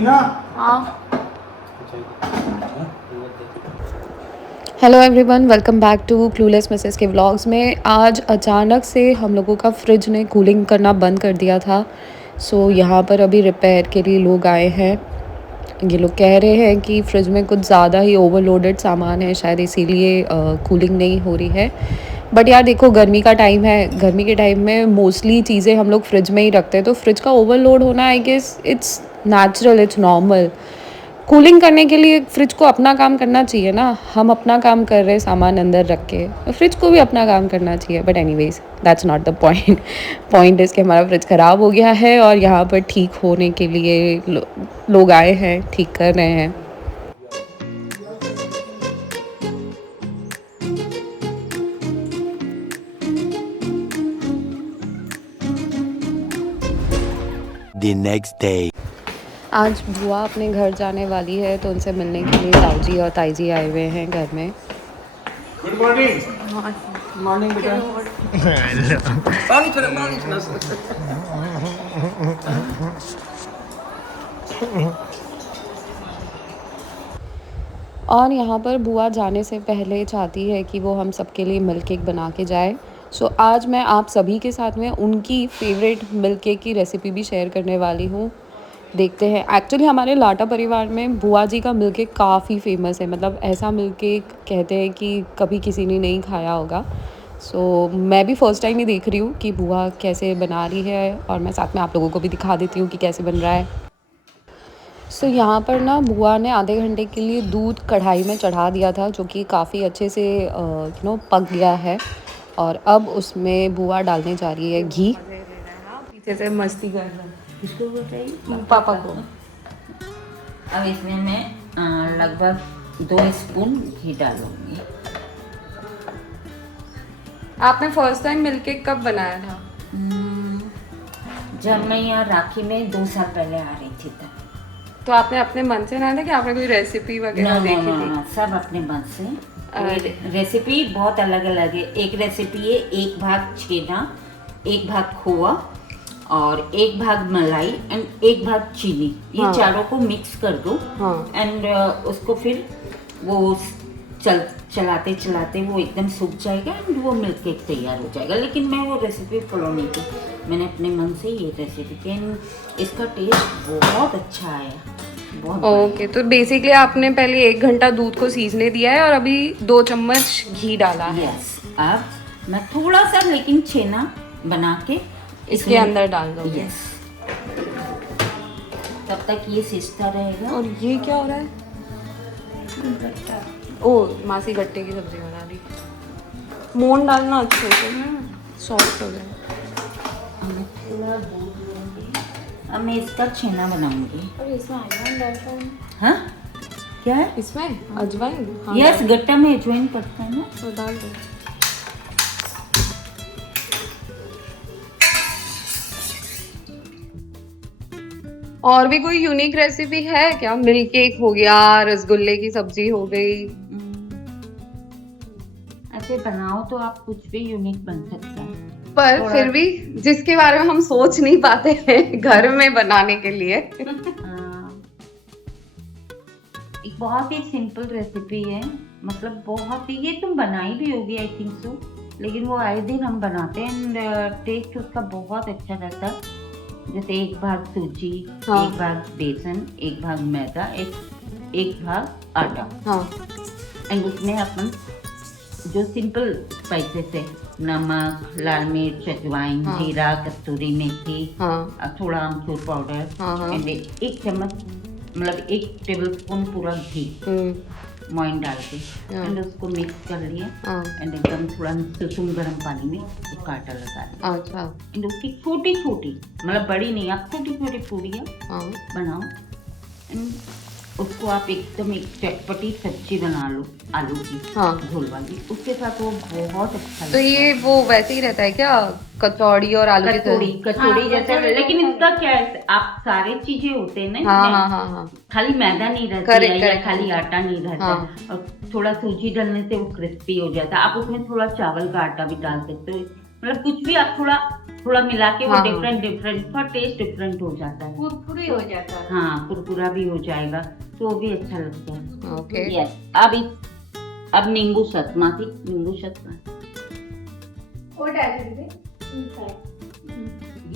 Hello everyone, welcome back to clueless Mrs के vlogs में। आज अचानक से हम लोगों का फ्रिज ने कूलिंग करना बंद कर दिया था। सो यहाँ पर अभी रिपेयर के लिए लोग आए हैं। ये लोग कह रहे हैं कि फ्रिज में कुछ ज़्यादा ही ओवरलोडेड सामान है, शायद इसीलिए कूलिंग नहीं हो रही है। बट यार देखो, गर्मी का टाइम है, गर्मी के टाइम में मोस्टली चीज़ें हम लोग फ्रिज में ही रखते हैं, तो फ्रिज का ओवरलोड होना I guess it's natural, it's normal. Cooling करने के लिए फ्रिज को अपना काम करना चाहिए ना। हम अपना काम कर रहे हैं सामान अंदर रख के, तो फ्रिज को भी अपना काम करना चाहिए। But anyways that's not the point. Point is कि हमारा फ्रिज ख़राब हो गया है और यहाँ पर ठीक होने के लिए लोग आए हैं, ठीक कर रहे हैं। The next day. आज बुआ अपने घर जाने वाली है, तो उनसे मिलने के लिए ताऊजी और ताईजी आए हुए हैं घर में। Good morning. मॉर्निंग बेटा। पानी चला। और यहाँ पर बुआ जाने से पहले चाहती है कि वो हम सबके लिए मिल्क केक बना के जाए। सो आज मैं आप सभी के साथ में उनकी फेवरेट मिल्क केक की रेसिपी भी शेयर करने वाली हूँ। देखते हैं। एक्चुअली हमारे लाटा परिवार में बुआ जी का मिल्क केक काफ़ी फेमस है। मतलब ऐसा मिल्क केक कहते हैं कि कभी किसी ने नहीं खाया होगा। सो मैं भी फ़र्स्ट टाइम ही देख रही हूँ कि बुआ कैसे बना रही है, और मैं साथ में आप लोगों को भी दिखा देती हूँ कि कैसे बन रहा है। सो यहाँ पर ना बुआ ने आधे घंटे के लिए दूध कढ़ाई में चढ़ा दिया था, जो कि काफ़ी अच्छे से पक गया है। और अब उसमें बुआ डालने जा रही है घी। पीछे से मस्ती कर रहा है। किसको बताइए? पापा को। अब इसमें मैं लगभग 2 स्पून घी डालूंगी। आपने फर्स्ट टाइम मिल्क केक कब बनाया था? जब मैं यहाँ राखी में 2 साल पहले आ रही थी तब। तो आपने अपने मन से बनाया था कि आपने कोई रेसिपी वगैरह देखी थी? सब अपने मन से। रेसिपी बहुत अलग अलग है। एक रेसिपी है 1 भाग छेना, 1 भाग खोआ और 1 भाग मलाई एंड 1 भाग चीनी। ये चारों को मिक्स कर दो एंड उसको फिर वो चलाते चलाते वो एकदम सूख जाएगा एंड वो मिल्क केक तैयार हो जाएगा। लेकिन मैं वो रेसिपी फॉलो नहीं की, मैंने अपने मन से ये रेसिपी की एंड इसका टेस्ट बहुत अच्छा आया। ओके, तो बेसिकली आपने पहले 1 घंटा दूध को सीझने दिया है और अभी 2 चम्मच घी डाला है। यस, अब मैं थोड़ा सा लेकिन छेना बना के इसके अंदर डाल दो। यस, तब तक ये सिजता रहेगा। और ये क्या हो रहा है? ओ, मासी गट्टे की सब्जी बना रही। मोन डालना अच्छे से, सॉफ्ट हो जाए। अब मैं इसका छेना बनाऊंगी। और इसमें अजवाइन डालता है? हाँ, क्या है इसमें अजवाइन? यस, गट्टा में अजवाइन पड़ता है ना, तो डाल दो। और भी कोई यूनिक रेसिपी है क्या? मिल्क केक हो गया, रसगुल्ले की सब्जी हो गई। ऐसे बनाओ तो आप कुछ भी यूनिक बन सकता है। पर फिर भी जिसके बारे में हम सोच नहीं पाते हैं घर में बनाने के लिए। एक बहुत ही सिंपल रेसिपी है, मतलब बहुत ही, ये तुम बनाई भी होगी आई थिंक सो, लेकिन वो आए दिन हम बनाते हैं एंड टेस्ट उसका बहुत अच्छा रहता है। जैसे 1 भाग सूजी, 1 भाग बेसन, 1 भाग मैदा, एक भाग आटा। एंड उसमें अपन जो सिंपल स्पाइसेस है, नमक, लाल मिर्च, अजवाइन, जीरा, कस्तूरी मेथी, थोड़ा आमचूर पाउडर एंड 1 चम्मच, मतलब 1 टेबलस्पून पूरा घी मोइन डाल के एंड उसको मिक्स कर लिया एंड एकदम थोड़ा सुसुम गर्म पानी में उसका आटा लगा दिया। अच्छा। एंड उसकी छोटी छोटी, मतलब बड़ी नहीं, आप छोटी छोटी पूरियाँ बनाओ एंड उसको आप एकदम एक चटपटी सब्जी बना लो आलू की, घोल वाली, उसके साथ वो बहुत अच्छा। तो ये वो वैसे ही रहता है क्या, कचौड़ी और आलू कचौड़ी जैसा? लेकिन इसका क्या है, आप सारे चीजें होते हैं ना, खाली मैदा नहीं रहता है या खाली आटा नहीं रहता, और थोड़ा सूजी डालने से वो क्रिस्पी हो जाता है। आप उसमें थोड़ा चावल का आटा भी डाल सकते हो, मतलब कुछ भी आप थोड़ा थोड़ा मिला के वो हाँ, डिफरेंट का टेस्ट डिफरेंट हो जाता है, कुरकुरी हो जाता है। हाँ कुरकुरा भी हो जाएगा तो वो भी अच्छा लगता है। ओके यस अब नींबू सत माथी नींबू सत वो डाल दीजिए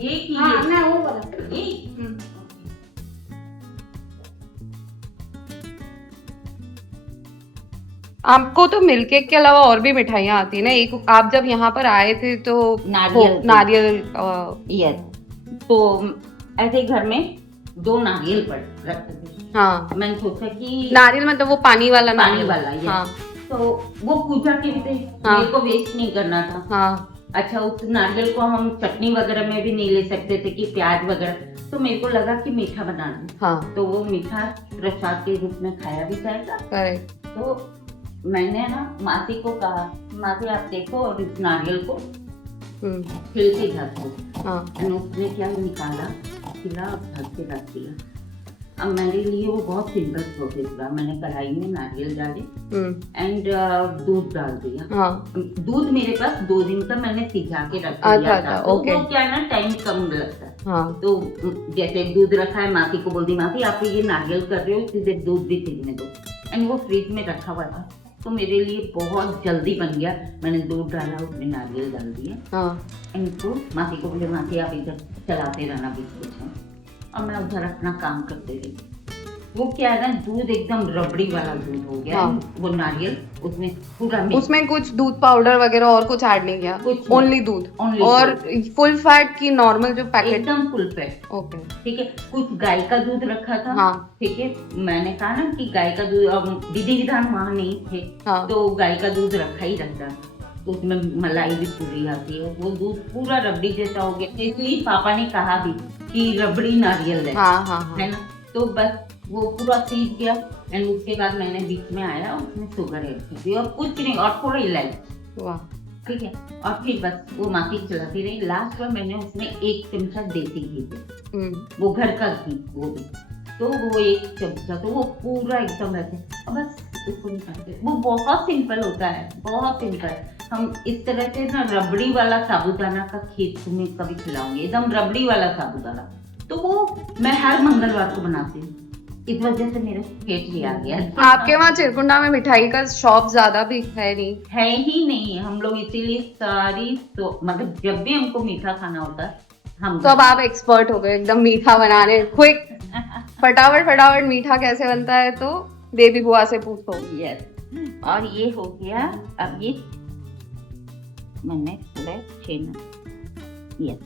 ये की हाँ ना वो वाला ये आपको तो मिल्क केक के अलावा और भी मिठाइयाँ आती है ना। एक आप जब यहाँ पर आए थे तो नारियल यस तो ऐसे घर में 2 नारियल पड़ रखते थे। हाँ मैंने सोचा कि नारियल मतलब वो पानी वाला पानी नारियल। वाला yes। हाँ तो वो पूजा के भी थे, हाँ। मेरे को वेस्ट नहीं करना था। हाँ अच्छा उस नारियल को हम चटनी वगैरह में भी नहीं ले सकते थे कि प्याज वगैरह, तो मेरे को लगा कि मीठा बना लूं। हाँ तो वो मीठा प्रसाद के रूप में खाया भी जाएगा। करेक्ट। तो मैंने ना मासी को कहा, मासी आप देखो और इस नारियल को छिल के रख दो। हाँ उसने क्या निकाला, खिला ढक के रख दिया। अब मेरे लिए वो बहुत सिंपल प्रोसेस था। मैंने कढ़ाई में नारियल डाले एंड दूध डाल दिया। हाँ दूध मेरे पास 2 दिन का मैंने सिझा के रख दिया था, तो वो क्या है ना टाइम कम लगता है। हाँ तो जैसे दूध रखा है, मासी को बोल दी मासी आप ये नारियल कर रहे हो, इसी देर दूध भी सिझने दो। एंड वो फ्रिज में रखा हुआ था तो मेरे लिए बहुत जल्दी बन गया। मैंने दूध डाला, उसमें नारियल डाल दिया। हाँ एंड तो मासी को बोले मासी आप इधर चलाते रहना बीच में, और मैं उधर अपना काम करते रही। वो क्या है ना दूध एकदम रबड़ी वाला दूध हो गया। हाँ। वो नारियल उसमें पूरा मिक्स, उसमें कुछ दूध पाउडर वगैरह और कुछ ऐड नहीं किया, कुछ ओनली दूध Only और फुल फैट की नॉर्मल जो पैकेट। एकदम फुल फैट। ओके ठीक है, कुछ गाय का दूध रखा था। हाँ। ठीक है, मैंने कहा ना कि गाय का दूध, अब विधि विधान वहाँ नहीं थे। हाँ। तो गाय का दूध रखा ही रहता है, तो उसमें मलाई भी पूरी आती है। वो दूध पूरा रबड़ी जैसा हो गया, इसलिए पापा ने कहा भी कि रबड़ी नारियल है। हाँ हाँ हाँ है ना, तो बस वो पूरा सीज गया। एंड उसके बाद मैंने बीच में आया, उसमें शुगर ऐड कर दी और कुछ नहीं, और थोड़ा इलायची। वाह ठीक है, और फिर बस वो माखी चलाती रही। लास्ट में मैंने उसमें 1 चमचा देसी घी दिया, वो घर का घी, वो भी तो वो 1 चमचा, तो वो पूरा एकदम ऐसे। और बस उसको निकालते, वो बहुत सिंपल होता है, बहुत सिंपल। हम इस तरह से ना रबड़ी वाला साबूदाना का खीर तुम्हें कभी खिलाऊंगी, एकदम रबड़ी वाला साबूदाना। तो वो मैं हर मंगलवार को बनाती हूँ, इस वजह से मेरा पेट भी आ गया। आपके वहाँ चिरकुंडा में मिठाई का शॉप ज्यादा भी है नहीं? है ही नहीं, हम लोग इसीलिए सारी तो मतलब जब भी हमको मीठा खाना होता है हम तो अब आप एक्सपर्ट हो गए एकदम मीठा बनाने, क्विक फटाफट फटाफट मीठा कैसे बनता है तो बेबी बुआ से पूछो। यस, और ये हो गया। अब ये मैंने थोड़ा छेना। यस,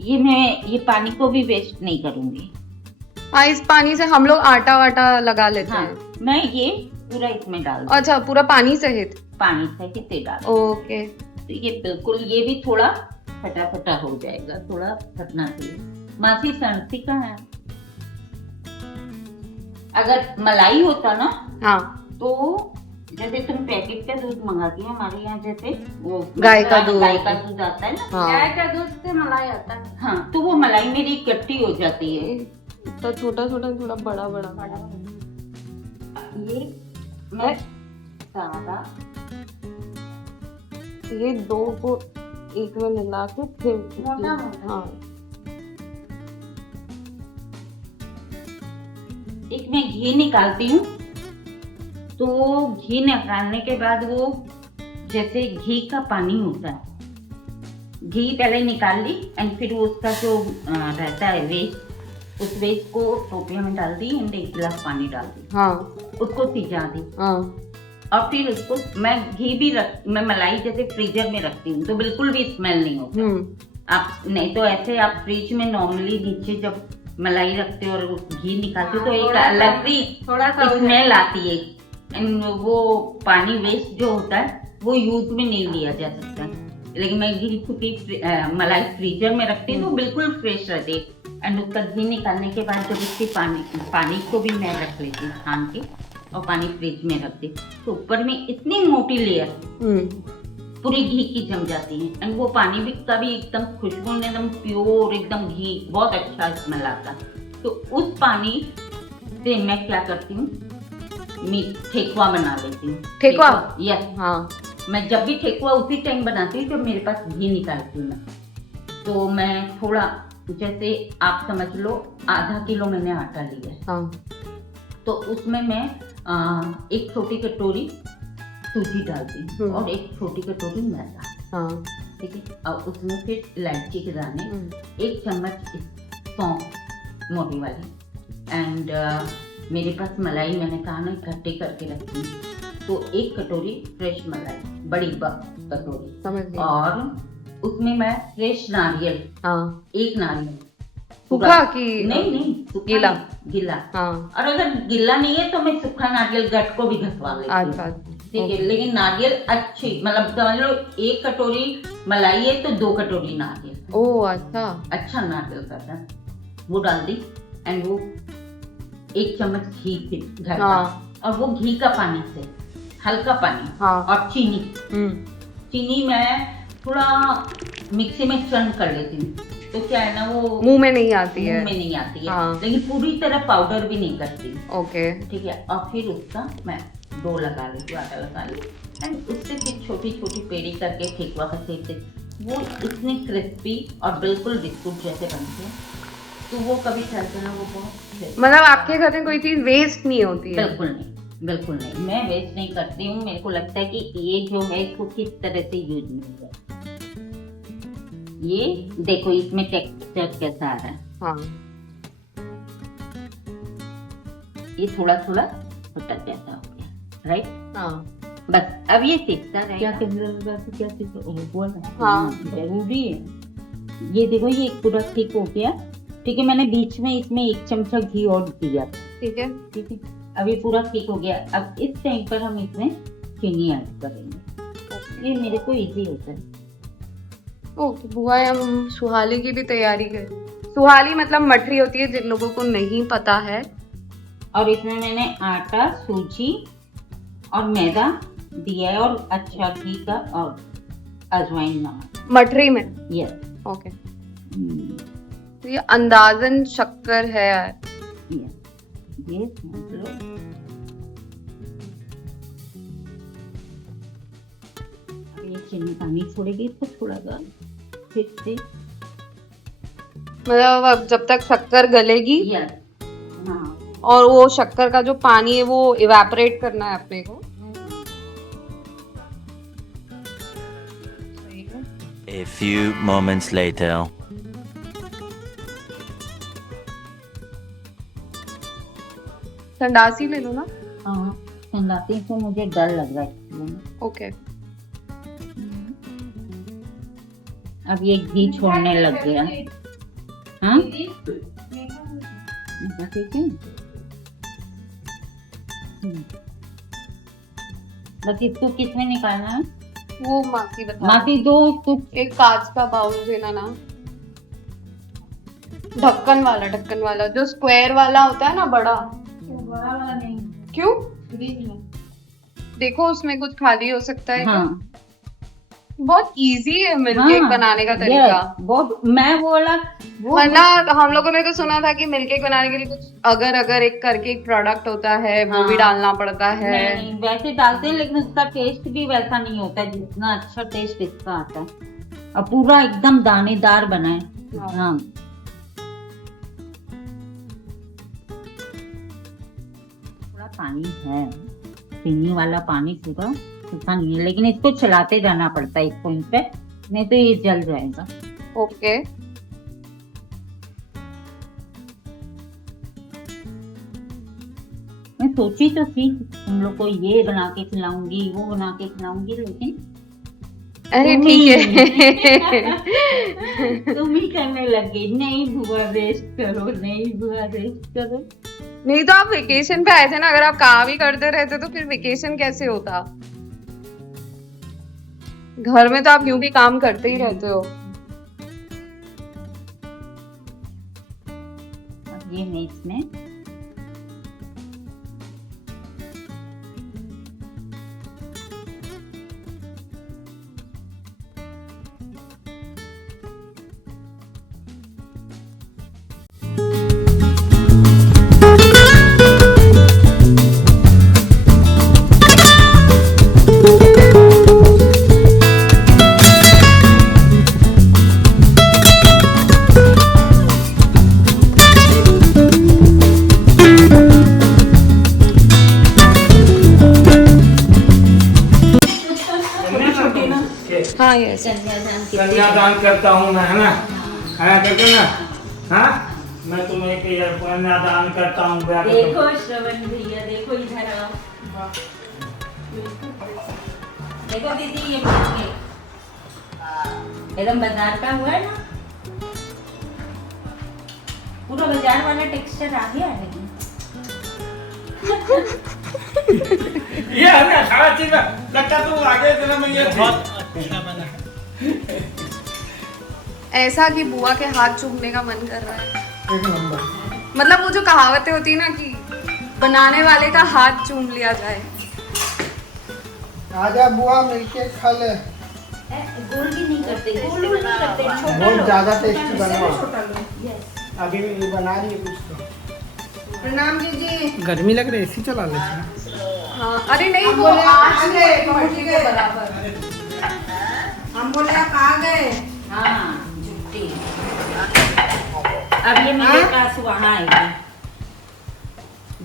ये मैं ये पानी को भी वेस्ट नहीं करूंगी। हाँ इस पानी से हम लोग आटा वाटा लगा लेते हाँ, हैं। मैं ये पूरा इसमें डाल दूँ। अच्छा पूरा पानी सहित? पानी सहित ही डाल। ओके, तो ये बिल्कुल, ये भी थोड़ा फटाफटा हो जाएगा, थोड़ा फटना चाहिए। मासी सनती का है, अगर मलाई होता ना हाँ तो जैसे तुम पैकेट का दूध मंगाती हो, हमारे यहाँ जैसे वो गाय का दूध आता है ना। हाँ। गाय का दूध से मलाई आता है। हाँ, तो वो मलाई मेरी इकट्ठी हो जाती है। तो छोटा छोटा थोड़ा बड़ा बड़ा ये मैं सारा ये 2 को एक में मिला के फिर मोटा मोटा। हाँ एक मैं घी निकालती हूँ, तो घी निकालने के बाद वो जैसे घी का पानी होता है, घी पहले निकाल ली एंड फिर उसका जो रहता है वेस्ट, उस वेस्ट को टोपिया में डाल दी एंड 1 गिलास पानी डाल दी, हाँ उसको सिजा दी। हाँ और फिर उसको मैं घी भी मैं मलाई जैसे फ्रीजर में रखती हूँ तो बिल्कुल भी स्मेल नहीं होता। आप नहीं तो ऐसे आप फ्रिज में नॉर्मली नीचे जब मलाई रखते हो और घी निकालते हो तो एक अलग ही थोड़ा सा स्मेल आती है। एंड वो पानी वेस्ट जो होता है वो यूज में नहीं लिया जा सकता, लेकिन मैं घी चूंकि मलाई फ्रीजर में रखती हूँ तो बिल्कुल फ्रेश रहती है। एंड उसका घी निकालने के बाद जब उसके पानी को भी मैं रख लेती हूँ छान के और पानी फ्रिज में रखती, तो ऊपर में इतनी मोटी लेयर पूरी घी की जम जाती है। एंड वो पानी भी कभी एकदम खुशबू में एकदम प्योर एकदम घी, बहुत अच्छा स्मेल आता है। तो उस पानी से मैं क्या करती हूँ, ठेकुआ बना लेती हूँ। ठेकुआ? यस। हाँ। मैं जब भी ठेकुआ उसी टाइम बनाती हूँ जब मेरे पास घी निकालती हूँ मैं। तो मैं थोड़ा, जैसे आप समझ लो आधा किलो मैंने आटा लिया है, हाँ। तो उसमें मैं एक छोटी कटोरी सूजी डालती हूँ और एक छोटी कटोरी मैदा। हाँ। ठीक है। और उसमें फिर इलायची के दाने, एक चम्मच सौंफ मोटी वाली, एंड मेरे पास मलाई मैंने कहा ना इकट्ठे करके रखी हूँ, तो एक कटोरी फ्रेश मलाई, बड़ी कटोरी, समझ गई। और उसमें मैं फ्रेश नारियल, हाँ। एक नारियल सूखा कि नहीं सूखा गीला? नहीं, गीला। हाँ। और अगर गीला नहीं है तो मैं सूखा नारियल गट को भी घसवा लेती हूँ। अच्छा। ठीक है, लेकिन नारियल अच्छी, मतलब समझ लो एक कटोरी मलाई है तो 2 कटोरी नारियल। ओह अच्छा। अच्छा नारियल का था, वो डाल दी, एंड वो 1 चम्मच घी फिर घर का, और वो घी का पानी से हल्का पानी, और चीनी मैं थोड़ा मिक्सी में चर्न कर लेती हूँ, तो क्या है ना वो मुंह में नहीं आती है। मुंह में नहीं आती है, लेकिन पूरी तरह पाउडर भी नहीं करती। ओके। ठीक है, और फिर उसका मैं डो लगा लेती हूँ, आटा लगा ली, एंड उससे फिर छोटी छोटी पेड़ी करके ठेकुआ का शेप दे, वो इतने क्रिस्पी और बिल्कुल बिस्कुट जैसे बनते हैं, तो वो कभी चलते ना वो बहुत, मतलब आपके घर में कोई चीज वेस्ट नहीं होती है? बिल्कुल नहीं, बिल्कुल नहीं, मैं वेस्ट नहीं करती हूँ। मेरे को लगता है कि ये जो है इसको किस तरह से यूज में होगा। ये देखो इसमें टेक्सचर कैसा आ रहा है। हाँ। ये थोड़ा थोड़ा फटक जैसा हो गया, राइट? हाँ। बस अब ये सीखता रहेगा। क्या जरूरी है। ये देखो ये पूरा ठीक हो गया। ठीक है, मैंने बीच में इसमें 1 चमचा घी और दिया। ठीक है, ठीक है, अब ये पूरा ठीक हो गया। अब इस टाइम पर हम इसमें चीनी ऐड करेंगे। ये मेरे को इजी होता है। ओके बुआ, हम सुहाली की भी तैयारी करें। सुहाली मतलब मठरी होती है, जिन लोगों को नहीं पता है। और इसमें मैंने आटा, सूजी और मैदा दिया है, और अच्छा घी का और अजवाइन नमक मठरी में। यस। ओके। तो ये अंदाजन शक्कर है। ये समझ लो। ये चीनी पानी छोड़ेगी इसको थोड़ा सा फिर से, मतलब अब जब तक शक्कर गलेगी। यस। हाँ। और वो शक्कर का जो पानी है वो इवेपोरेट करना है अपने को। A few moments later. संडासी ले लो ना। हाँ, संडासी से मुझे डर लग रहा है। ओके। अब ये घी छोड़ने लग गया। हाँ? ठीक है। बस इसको किसमें निकालना है? वो मासी बता। मासी दो उसको। एक कांच का बाउल देना ना, ढक्कन वाला जो स्क्वायर वाला होता है ना, बड़ा वाला नहीं। क्यों? देखो उसमें कुछ खाली हो सकता है। हाँ। बहुत इजी है मिल्ककेक बनाने का तरीका। बहुत, मैं बोला वरना हम लोगों ने तो सुना था कि मिल्ककेक बनाने के लिए कुछ अगर एक करके एक प्रोडक्ट होता है, वो भी डालना पड़ता है। नहीं, वैसे डालते हैं, लेकिन उसका टेस्ट भी वैसा नहीं होता जितना अच्छा टेस्ट इसका आता है। और पूरा एकदम दानेदार बना है। हाँ। थोड़ा पानी है, चीनी वाला पानी पूरा सूखा नहीं है, लेकिन इसको चलाते रहना पड़ता है इस पॉइंट पे, नहीं तो ये जल जाएगा। ओके। मैं सोची तो थी तुम लोग को ये बना के खिलाऊंगी, वो बना के खिलाऊंगी, लेकिन अरे ठीक है। तुम ही करने लगे। नहीं बुआ रेस्ट करो, नहीं बुआ रेस्ट करो। नहीं तो आप वेकेशन पे आए थे ना, अगर आप काम ही करते रहते तो फिर वेकेशन कैसे होता? घर में तो आप यूं भी काम करते ही रहते हो। अब ये मैं इसमें हाँ यस कन्यादान के कन्यादान करता हूँ मैं, है ना? है करके ना? हाँ, मैं तुम्हें एक कन्यादान करता हूँ। देखो श्रवण भैया, देखो इधर आओ, देखो दीदी ये एकदम बाजार का हुआ है ना, पूरा बाजार वाला टेक्सचर आ गया है। ये है ना सारा चीज लगता तो आगे दिन में ये बहुत अच्छा बना। ऐसा कि बुआ के हाथ चूमने का मन कर रहा है। एक नंबर। मतलब वो जो कहावतें होती है ना कि बनाने वाले का हाथ चूम लिया जाए। आजा बुआ मिलके खा ले। गोल भी नहीं करते, गोल नहीं करते, छोटा बहुत लो, ज्यादा टेस्टी बनवा। छोटा लो, यस। अभी ये बना रही है कुछ तो। प्रणाम दीदी। गर्मी लग रही है, एसी चला लेते हाँ अरे नहीं हम वो बोले आज आ नहीं गए, है, पहुंच के गए। बराबर। हम बोले आप आ गए। हाँ जुट्टी। अब ये मेरे पास वहाँ आएगी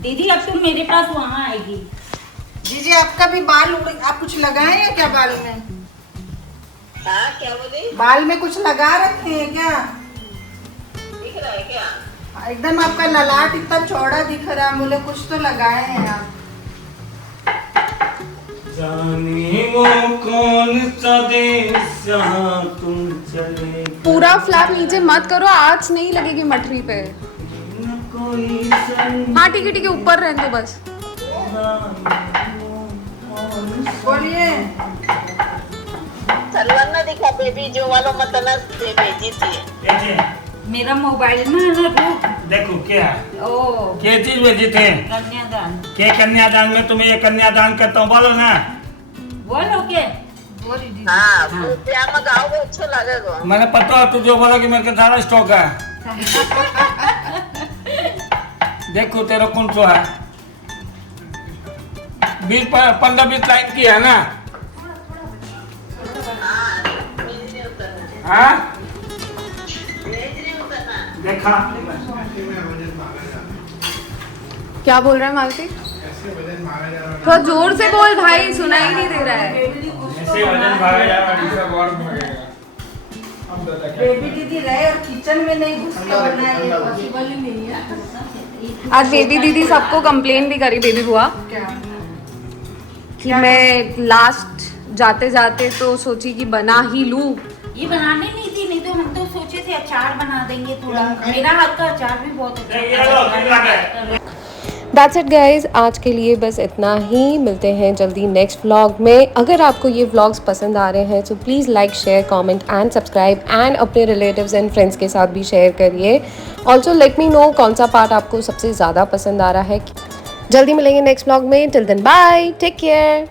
दीदी, अब तुम मेरे पास वहाँ आएगी। जीजी आपका भी बाल आप कुछ लगाए हैं क्या बाल में? हाँ क्या बोले? बाल में कुछ लगा रखे हैं क्या? दिख रहा है क्या? एकदम आपका ललाट इतना चौड़ा दिख रहा है, बोले कुछ तो लगाए हैं आप। जाने वो कौन सा देश जहाँ तुम चले, पूरा फ्लैप नीचे मत करो, आँच नहीं लगेगी मटरी पे। न कोई संग हाँ ठीक है ऊपर रहने दो बस। बोलिए। सलवार ना दिखा बेबी, जो वालों मतला से भेजी थी। देखिए, मेरा मोबाइल में है ना, देखो क्या है, ओ क्या चीज भेजी थे? कन्यादान। के कन्यादान में तुम्हें ये कन्यादान करता हूँ, बोलो ना। बोलो के हाँ प्यार में गाओगे अच्छा लगेगा। मैंने पता तू जो बोला कि मेरे सारा स्टॉक है। देखो तेरा कौन सा है, 15-20 लाइन की है ना? हाँ देखा क्या बोल रहा है मालती? थोड़ा जोर से बोल भाई, सुनाई नहीं दे रहा है। ऐसे वजन भागा जा रहा है, सब और भागेगा। बेबी दीदी रहे और किचन में नहीं घुस के बनाए, पॉसिबल ही नहीं है। आज बेबी दीदी सबको कंप्लेन भी करी, बेबी बुआ, क्या? कि मैं लास्ट जाते जाते तो सोची कि बना ही लूं। ये बनाने नहीं थी, नहीं तो हम तो सोचे थे अचार बना देंगे थोड़ा। मेरा हाथ का अचार भी बहुत अच्छा। दैट्स इट गाइज, आज के लिए बस इतना ही। मिलते हैं जल्दी नेक्स्ट व्लॉग में। अगर आपको ये व्लॉग्स पसंद आ रहे हैं तो please like share comment and subscribe, and अपने रिलेटिव्स एंड फ्रेंड्स के साथ भी शेयर करिए। ऑल्सो लेट मी नो कौन सा पार्ट आपको सबसे ज़्यादा पसंद आ रहा है। जल्दी मिलेंगे नेक्स्ट व्लॉग में। Till then bye, take care.